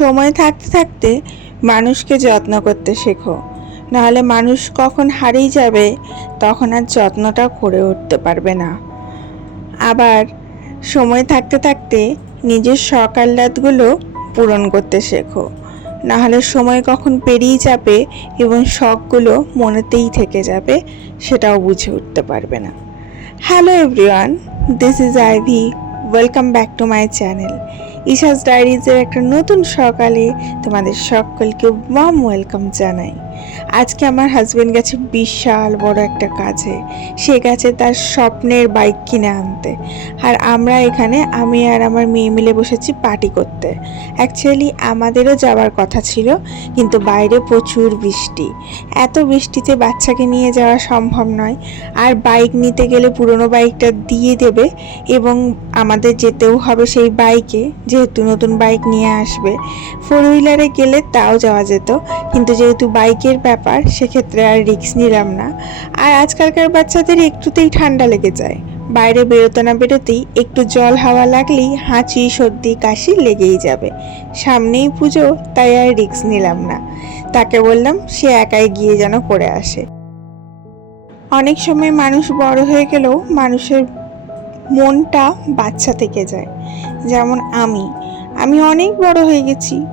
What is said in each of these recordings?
সময় থাকতে থাকতে মানুষকে যত্ন করতে শেখো। নাহলে মানুষ কখন হারিয়ে যাবে, তখন আর যত্নটা করে উঠতে পারবে না। আবার সময় থাকতে থাকতে নিজের শখ আহ্লাদগুলো পূরণ করতে শেখো। নাহলে সময় কখন পেরিয়ে যাবে এবং শখগুলো মনেতেই থেকে যাবে, সেটাও বুঝে উঠতে পারবে না। Hello everyone this is Ivy welcome back to my channel Isha's ডায়েরিজের একটা নতুন সকালে তোমাদের সকলকে ওয়াম ওয়েলকাম জানাই। আজকে আমার হাজবেন্ড গেছে বিশাল বড় একটা কাজে। সে গেছে তার স্বপ্নের বাইক কিনে আনতে। আর আমরা এখানে, আমি আর আমার মেয়ে মিলে বসেছি পার্টি করতে। অ্যাকচুয়ালি আমাদেরও যাওয়ার কথা ছিল, কিন্তু বাইরে প্রচুর বৃষ্টি। এত বৃষ্টিতে বাচ্চাকে নিয়ে যাওয়া সম্ভব নয়। আর বাইক নিতে গেলে পুরনো বাইকটা দিয়ে দেবে এবং আমাদের যেতেও হবে সেই বাইকে যেহেতু নতুন বাইক নিয়ে আসবে। ফোর হুইলারে গেলে তাও যাওয়া যেত, কিন্তু যেহেতু বাইকের ব্যাপার, সেক্ষেত্রে আর রিস্ক নিলাম না। আর আজকালকার বাচ্চাদের একটুতেই ঠান্ডা লেগে যায়। বাইরে বেরোতে না বেরোতেই একটু জল হাওয়া লাগলেই হাঁচি, সর্দি, কাশি লেগেই যাবে। সামনেই পুজো, তাই আর রিস্ক নিলাম না। তাকে বললাম, সে একাই গিয়ে যেন করে আসে। অনেক সময় মানুষ বড় হয়ে গেলেও মানুষের মনটা বাচ্চা থেকে যায়। যেমন আমি। আমি অনেক বড় হয়ে গেছি।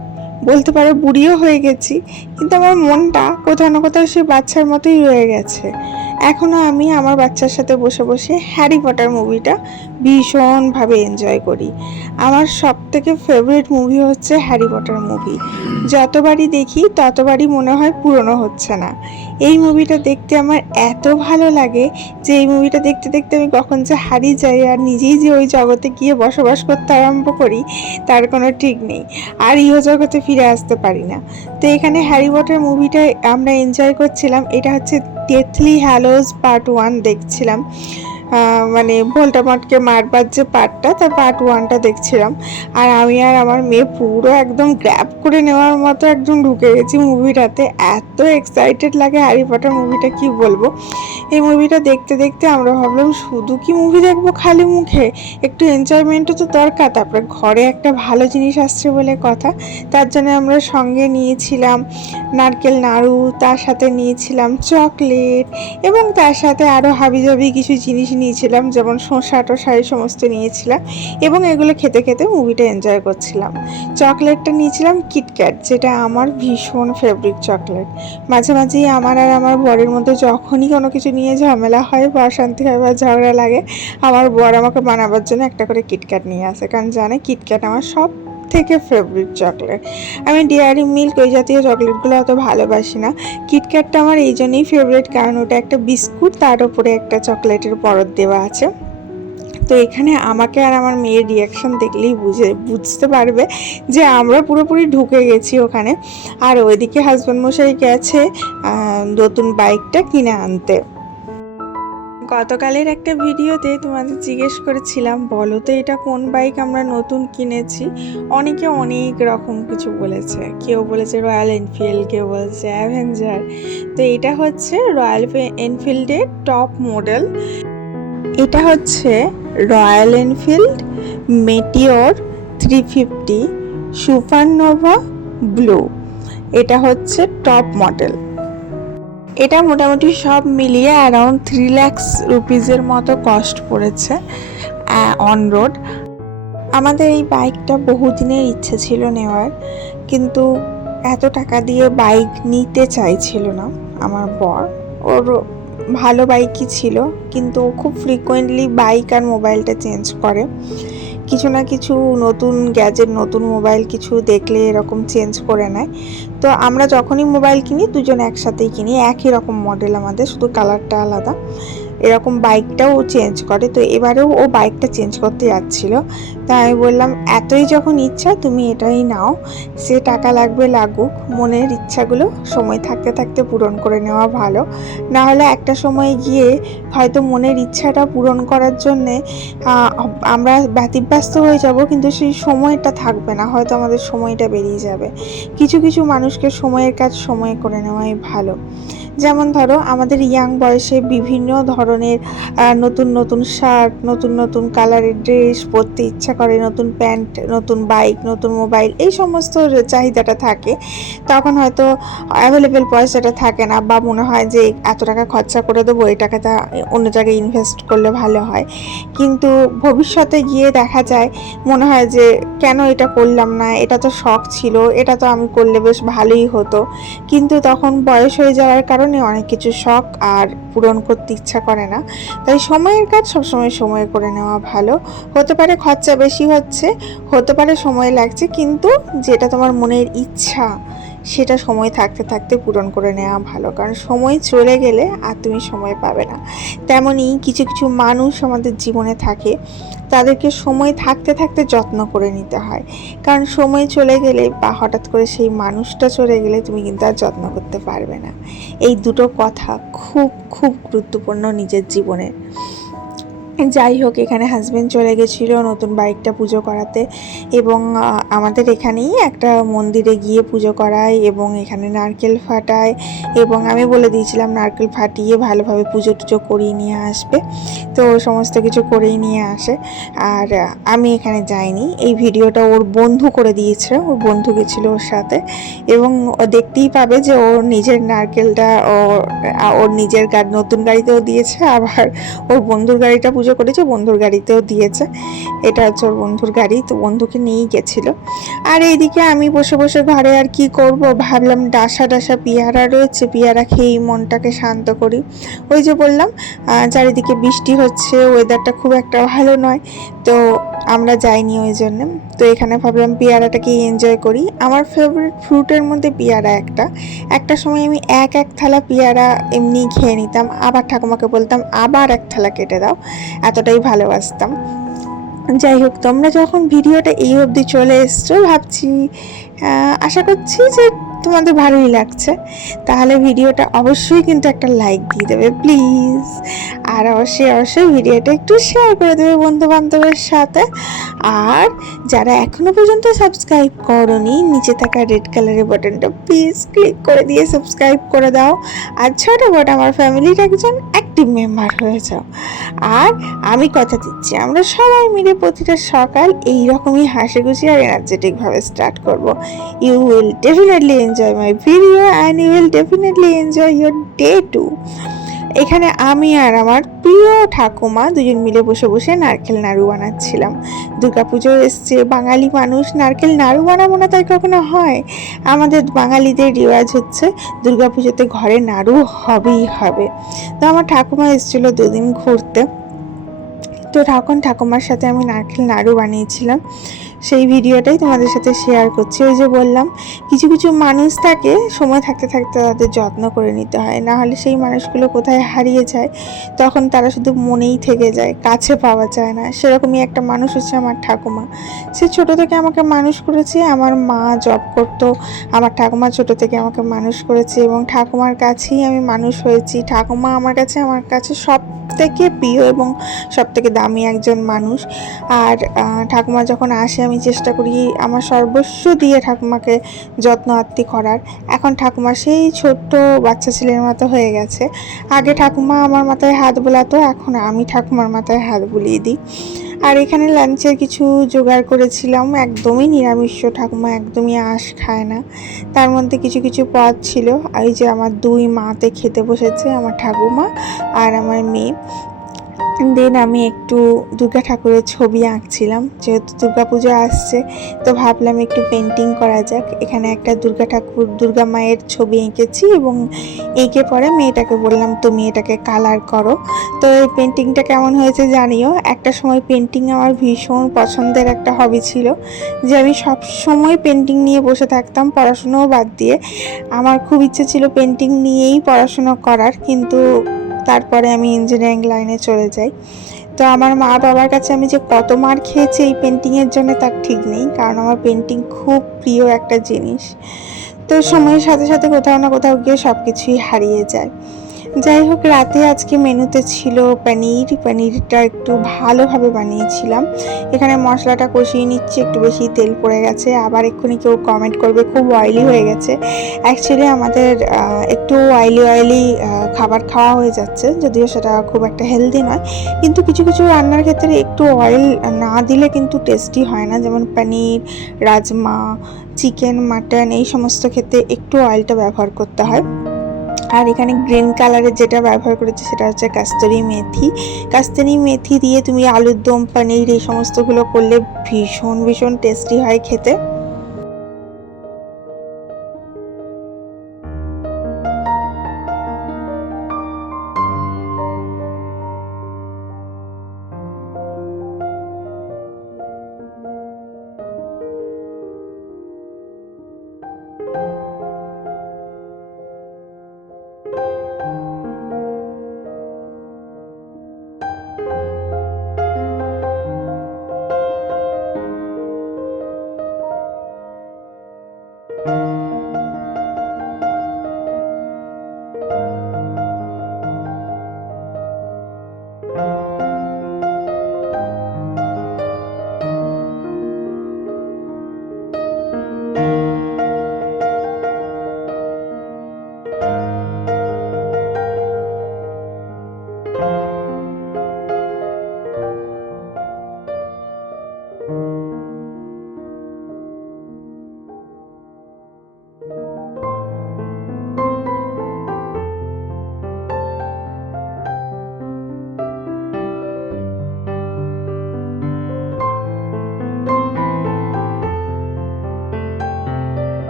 বলতে পারো বুড়িও হয়ে গেছি, কিন্তু আমার মনটা কোথাও না কোথাও সে বাচ্চার মতোই রয়ে গেছে। এখনও আমি আমার বাচ্চার সাথে বসে বসে হ্যারি পটার মুভিটা ভীষণভাবে এনজয় করি। আমার সব থেকে ফেভারিট মুভি হচ্ছে হ্যারি পটার মুভি। যতবারই দেখি, ততবারই মনে হয় পুরনো হচ্ছে না। এই মুভিটা দেখতে আমার এত ভালো লাগে যে এই মুভিটা দেখতে দেখতে আমি কখন যে হারিয়ে যাই আর নিজেই যে ওই জগতে গিয়ে বসবাস করতে আরম্ভ করি, তার কোনো ঠিক নেই। আর ইহ জগতে ফিরে আসতে পারি না। তো এখানে হ্যারি বটার মুভিটা আমরা এনজয় করছিলাম, এটা হচ্ছে ডেথলি হ্যালোজ পার্ট ওয়ান দেখছিলাম। মানে ভোল্টামটকে মারবার যে পার্টটা তার পার্ট ওয়ানটা দেখছিলাম। আর আমি আর আমার মেয়ে পুরো একদম গ্র্যাপ করে নেওয়ার মতো একদম ঢুকে গেছি মুভিটাতে এত এক্সাইটেড লাগে হ্যারি পটার মুভিটা কি বলব? এই মুভিটা দেখতে দেখতে আমরা ভাবলাম, শুধু কি মুভি দেখব খালি মুখে? একটু এনজয়মেন্টও তো দরকার। তারপরে ঘরে একটা ভালো জিনিস আসছে বলে কথা। তার জন্য আমরা সঙ্গে নিয়েছিলাম নারকেল নাড়ু, তার সাথে নিয়েছিলাম চকলেট, এবং তার সাথে আরও হাবিজাবি কিছু জিনিস নিয়েছিলাম, যেমন শসা, টসা এই সমস্ত নিয়েছিলাম এবং এগুলো খেতে খেতে মুভিটা এনজয় করছিলাম। চকলেটটা নিয়েছিলাম কিটক্যাট যেটা আমার ভীষণ ফেভারিট চকলেট। মাঝে মাঝেই আমার আর আমার বরের মধ্যে যখনই কোনো কিছু নিয়ে ঝামেলা হয় বা অশান্তি হয় বা ঝগড়া লাগে, আমার বর আমাকে মানাবার জন্য একটা করে কিটক্যাট নিয়ে আসে। কারণ জানে কিটক্যাট আমার সব থেকে ফেভারিট চকলেট আমি ডেয়ারি মিল্ক ওই জাতীয় চকলেটগুলো অত ভালোবাসি না। কিটক্যাটটা আমার এই জন্যই ফেভারিট কারণ ওটা একটা বিস্কুট তার উপরে একটা চকলেটের পরত দেওয়া আছে। তো এখানে আমাকে আর আমার মেয়ের রিয়াকশন দেখলেই বুঝে, বুঝতে পারবে যে আমরা পুরোপুরি ঢুকে গেছি ওখানে। আর ওইদিকে হাজব্যান্ড মশাই গেছে নতুন বাইকটা কিনে আনতে। গতকালের একটা ভিডিওতে তোমাদের জিজ্ঞেস করেছিলাম, বলো তো এটা কোন বাইক আমরা নতুন কিনেছি? অনেকে অনেক রকম কিছু বলেছে। কেউ বলেছে রয়্যাল এনফিল্ড কেউ বলেছে অ্যাভেঞ্জার তো এটা হচ্ছে রয়্যাল এনফিল্ডের টপ মডেল এটা হচ্ছে Royal Enfield Meteor three fifty Supernova blue এটা হচ্ছে টপ মডেল এটা মোটামুটি সব মিলিয়ে অ্যারাউন্ড থ্রি ল্যাক্স রুপিজের মতো কস্ট পড়েছে অন রোড আমাদের এই বাইকটা বহুদিনের ইচ্ছে ছিল নেওয়ার, কিন্তু এত টাকা দিয়ে বাইক নিতে চাইছিল না আমার বর। ওর ভালো বাইকই ছিল, কিন্তু ও খুব ফ্রিকোয়েন্টলি বাইক আর মোবাইলটা চেঞ্জ করে। কিছু না কিছু নতুন গ্যাজেট নতুন মোবাইল কিছু দেখলে এরকম চেঞ্জ করে নেয়। তো আমরা যখনই মোবাইল কিনি, দুজন একসাথেই কিনি। একই রকম মডেল আমাদের, শুধু কালারটা আলাদা। এরকম বাইকটাও ও চেঞ্জ করে। তো এবারেও ও বাইকটা চেঞ্জ করতে যাচ্ছিল। তাই আমি বললাম, এতই যখন ইচ্ছা তুমি এটাই নাও। সে টাকা লাগবে লাগুক। মনের ইচ্ছাগুলো সময় থাকতে থাকতে পূরণ করে নেওয়া ভালো। না হলে একটা সময় গিয়ে হয়তো মনের ইচ্ছাটা পূরণ করার জন্যে আমরা ব্যতিব্যস্ত হয়ে যাব, কিন্তু সেই সময়টা থাকবে না। হয়তো আমাদের সময়টা বেরিয়ে যাবে। কিছু কিছু মানুষকে সময়ের কাজ সময়ে করে নেওয়াই ভালো। যেমন ধরো আমাদের ইয়াং বয়সে বিভিন্ন ধরনের নতুন নতুন শার্ট, নতুন নতুন কালারের ড্রেস পরতে ইচ্ছা করে, নতুন প্যান্ট, নতুন বাইক নতুন মোবাইল এই সমস্ত চাহিদাটা থাকে। তখন হয়তো অ্যাভেলেবেল পয়সাটা থাকে না বা মনে হয় যে এত টাকা খরচা করে দেবো, এই টাকাটা অন্য জায়গায় ইনভেস্ট করলে ভালো হয়। কিন্তু ভবিষ্যতে গিয়ে দেখা যায়, মনে হয় যে কেন এটা করলাম না, এটা তো শখ ছিল, এটা তো আমি করলে বেশ ভালোই হতো। কিন্তু তখন বয়স হয়ে যাওয়ার কারণে অনেক কিছু শখ আর পূরণ করতে ইচ্ছা করে না। তাই সময়ের কাজ সবসময় সময় করে নেওয়া ভালো। হতে পারে খরচা বেশি হচ্ছে, হতে পারে সময় লাগছে, কিন্তু যেটা তোমার মনের ইচ্ছা সেটা সময় থাকতে থাকতে পূরণ করে নেওয়া ভালো। কারণ সময় চলে গেলে আর তুমি সময় পাবে না। তেমনই কিছু কিছু মানুষ আমাদের জীবনে থাকে, তাদেরকে সময় থাকতে থাকতে যত্ন করে নিতে হয়। কারণ সময় চলে গেলে বা হঠাৎ করে সেই মানুষটা চলে গেলে তুমি কিন্তু আর যত্ন করতে পারবে না। এই দুটো কথা খুব খুব গুরুত্বপূর্ণ নিজের জীবনে। যাই হোক, এখানে হাজব্যান্ড চলে গেছিল নতুন বাইকটা পুজো করাতে এবং আমাদের এখানেই একটা মন্দিরে গিয়ে পুজো করায় এবং এখানে নারকেল ফাটায় এবং আমি বলে দিয়েছিলাম নারকেল ফাটিয়ে ভালোভাবে পুজো টুজো করিয়ে নিয়ে আসবে। তো সমস্ত কিছু করেই নিয়ে আসে। আর আমি এখানে যাইনি। এই ভিডিওটা ওর বন্ধু করে দিয়েছে, ওর বন্ধু গেছিল ওর সাথে এবং ও দেখতেই পাবে যে ওর নিজের নারকেলটা ওর নিজের গাড়ি নতুন গাড়িতেও দিয়েছে, আবার ওর বন্ধুর গাড়িটা পুজো করেছে, বন্ধুর গাড়িতেও দিয়েছে। এটা হচ্ছে ওর বন্ধুর গাড়ি, তো বন্ধুকে নিয়েই গেছিল। আর এইদিকে আমি বসে বসে ঘরে আর কি করব? ভাবলাম ডাসা ডাসা পেয়ারা রয়েছে, পেয়ারা খেয়েই মনটাকে শান্ত করি। ওই যে বললাম চারিদিকে বৃষ্টি হচ্ছে ওয়েদারটা খুব একটা ভালো নয়। তো আমরা যাইনি ওই জন্য। তো এখানে ভাবলাম পেয়ারাটাকে এনজয় করি। আমার ফেভারিট ফ্রুটের মধ্যে পেয়ারা একটা। একটা সময় আমি এক এক থালা পেয়ারা এমনি খেয়ে নিতাম। আবার ঠাকুমাকে বলতাম, আবার এক থালা কেটে দাও। এতটাই ভালোবাসতাম। যাই হোক, তোমরা যখন ভিডিওটা এই অবধি চলে এসছো, ভাবছি আশা করছি যে তোমাদের ভালোই লাগছে। তাহলে ভিডিওটা অবশ্যই কিন্তু একটা লাইক দিয়ে দেবে প্লিজ আর অবশ্যই অবশ্যই ভিডিওটা একটু শেয়ার করে দেবে বন্ধু বান্ধবের সাথে। আর যারা এখনও পর্যন্ত সাবস্ক্রাইব করনি, নিচে থাকা রেড কালারের বাটনটা প্লিজ ক্লিক করে দিয়ে সাবস্ক্রাইব করে দাও। আর ছোটো বট আমার ফ্যামিলির একজন অ্যাক্টিভ মেম্বার হয়ে যাও আর আমি কথা দিচ্ছি, আমরা সবাই মিলে প্রতিটা সকাল এই রকমই হাসি খুশি আর এনার্জেটিকভাবে স্টার্ট করব। You will definitely enjoy my video and you will definitely enjoy your day too এখানে আমি আর আমার প্রিয় ঠাকুমা দুজন মিলে বসে বসে নারকেল নাড়ু বানাচ্ছিলাম। দুর্গাপুজো এসছে বাঙালি মানুষ, নারকেল নাড়ু বানাবো না তাই কখনো হয়? আমাদের বাঙালিদের রেওয়াজ হচ্ছে দুর্গাপুজোতে ঘরে নাড়ু হবেই হবে। তো আমার ঠাকুমা এসেছিল দুদিন ঘুরতে। তো ঠাকুর ঠাকুমার সাথে আমি নারকেল নাড়ু বানিয়েছিলাম। সেই ভিডিওটাই তোমাদের সাথে শেয়ার করছি। ওই যে বললাম, কিছু কিছু মানুষ থাকে, সময় থাকতে থাকতে তাদের যত্ন করে নিতে হয়। না হলে সেই মানুষগুলো কোথায় হারিয়ে যায়, তখন তারা শুধু মনেই থেকে যায়, কাছে পাওয়া যায় না। সেরকমই একটা মানুষ হচ্ছে আমার ঠাকুমা। সে ছোট থেকে আমাকে মানুষ করেছে, আমার মা জব করতো, আমার ঠাকুমা ছোট থেকে আমাকে মানুষ করেছে এবং ঠাকুমার কাছেই আমি মানুষ হয়েছি। ঠাকুমা আমার কাছে আমার কাছে সব থেকে প্রিয় এবং সব থেকে দামি একজন মানুষ। আর ঠাকুমা যখন আসে, আমি চেষ্টা করি আমার সর্বস্ব দিয়ে ঠাকুমাকে যত্ন আত্মি করার। এখন ঠাকুমা সেই ছোট্ট বাচ্চা ছেলের মতো হয়ে গেছে। আগে ঠাকুমা আমার মাথায় হাত বোলাতো, এখন আমি ঠাকুমার মাথায় হাত বুলিয়ে দিই। আর এখানে লাঞ্চের কিছু জোগাড় করেছিলাম। একদমই নিরামিষ ঠাকুমা একদমই আঁশ খায় না। তার মধ্যে কিছু কিছু পদ ছিল। এই যে আমার দুই মাতে খেতে বসেছে আমার ঠাকুমা আর আমার মেয়ে। দেন আমি একটু দুর্গা ঠাকুরের ছবি আঁকছিলাম, যেহেতু দুর্গা পুজো আসছে, তো ভাবলাম একটু পেন্টিং করা যাক। এখানে একটা দুর্গা ঠাকুর, দুর্গা মায়ের ছবি এঁকেছি এবং এঁকে পরে মেয়েটাকে বললাম, তুমি এটাকে কালার করো। তো এই পেন্টিংটা কেমন হয়েছে জানিও। একটা সময় পেন্টিং আমার ভীষণ পছন্দের একটা হবি ছিল, যে আমি সব সময় পেন্টিং নিয়ে বসে থাকতাম, পড়াশুনোও বাদ দিয়ে। আমার খুব ইচ্ছে ছিল পেন্টিং নিয়েই পড়াশুনো করার, কিন্তু তারপরে আমি ইঞ্জিনিয়ারিং লাইনে চলে যাই। তো আমার মা বাবার কাছে আমি যে কত মার খেয়েছি এই পেন্টিংয়ের জন্য তার ঠিক নেই, কারণ আমার পেন্টিং খুব প্রিয় একটা জিনিস। তো সময়ের সাথে সাথে কোথাও না কোথাও গিয়ে সব কিছুই হারিয়ে যায়। যাই হোক, রাতে আজকে মেনুতে ছিল পনির। পনিরটা একটু ভালোভাবে বানিয়েছিলাম। এখানে মশলাটা কষিয়ে নিচ্ছি, একটু বেশি তেল পড়ে গেছে। আবার এক্ষুনি কেউ কমেন্ট করবে, খুব অয়েলি হয়ে গেছে। অ্যাকচুয়ালি আমাদের একটু অয়েলি অয়েলি খাবার খাওয়া হয়ে যাচ্ছে, যদিও সেটা খুব একটা হেলদি নয়। কিন্তু কিছু কিছু রান্নার ক্ষেত্রে একটু অয়েল না দিলে কিন্তু টেস্টি হয় না। যেমন পনির, রাজমা চিকেন মাটন এই সমস্ত ক্ষেত্রে একটু অয়েলটা ব্যবহার করতে হয়। আর এখানে গ্রিন কালারের যেটা ব্যবহার করেছি সেটা হচ্ছে কাস্তরি মেথি। কাস্তরি মেথি দিয়ে তুমি আলুর দম, পানির এই সমস্তগুলো করলে ভীষণ ভীষণ টেস্টি হয় খেতে।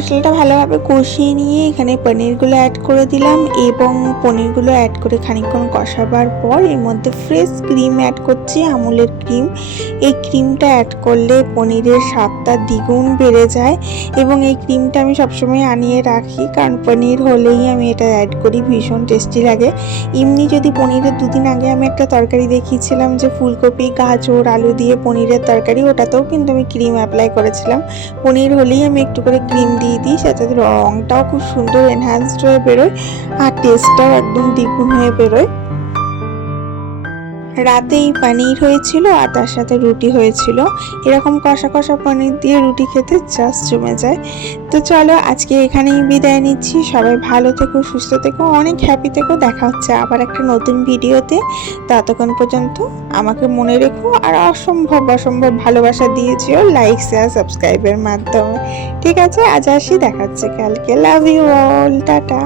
মশলাটা ভালোভাবে কষিয়ে নিয়ে এখানে পনিরগুলো অ্যাড করে দিলাম এবং পনিরগুলো অ্যাড করে খানিকক্ষণ কষাবার পর এর মধ্যে ফ্রেশ ক্রিম অ্যাড করছি, আমুলের ক্রিম এই ক্রিমটা অ্যাড করলে পনিরের স্বাদটা দ্বিগুণ বেড়ে যায় এবং এই ক্রিমটা আমি সবসময় আনিয়ে রাখি কারণ পনির হলেই আমি এটা অ্যাড করি, ভীষণ টেস্টি লাগে। এমনি যদি পনিরের দুদিন আগে আমি একটা তরকারি দেখিয়েছিলাম যে ফুলকপি, গাজর, আলু দিয়ে পনিরের তরকারি, ওটাতেও কিন্তু আমি ক্রিম অ্যাপ্লাই করেছিলাম। পনির হলেই আমি একটু করে ক্রিম দিয়ে দিই সাথে রঙটাও খুব সুন্দর এনহ্যান্সড হয়ে বেরোয়, আর টেস্টটাও একদম দ্বিগুণ হয়ে বেরোয়। রাতেই পনির হয়েছিল আর তার সাথে রুটি হয়েছিল। এরকম কষা কষা পনির দিয়ে রুটি খেতে জাস্ট জমে যায়। তো চলো আজকে এখানেই বিদায় নিচ্ছি। সবাই ভালো থেকো, সুস্থ থেকো, অনেক হ্যাপি থেকো। দেখা হচ্ছে আবার একটা নতুন ভিডিওতে। ততক্ষণ পর্যন্ত আমাকে মনে রেখো আর অসম্ভব অসম্ভব ভালোবাসা দিয়েছিও লাইক শেয়ার সাবস্ক্রাইবের মাধ্যমে। ঠিক আছে? আজ আসি দেখাচ্ছে কালকে। Love you all tata.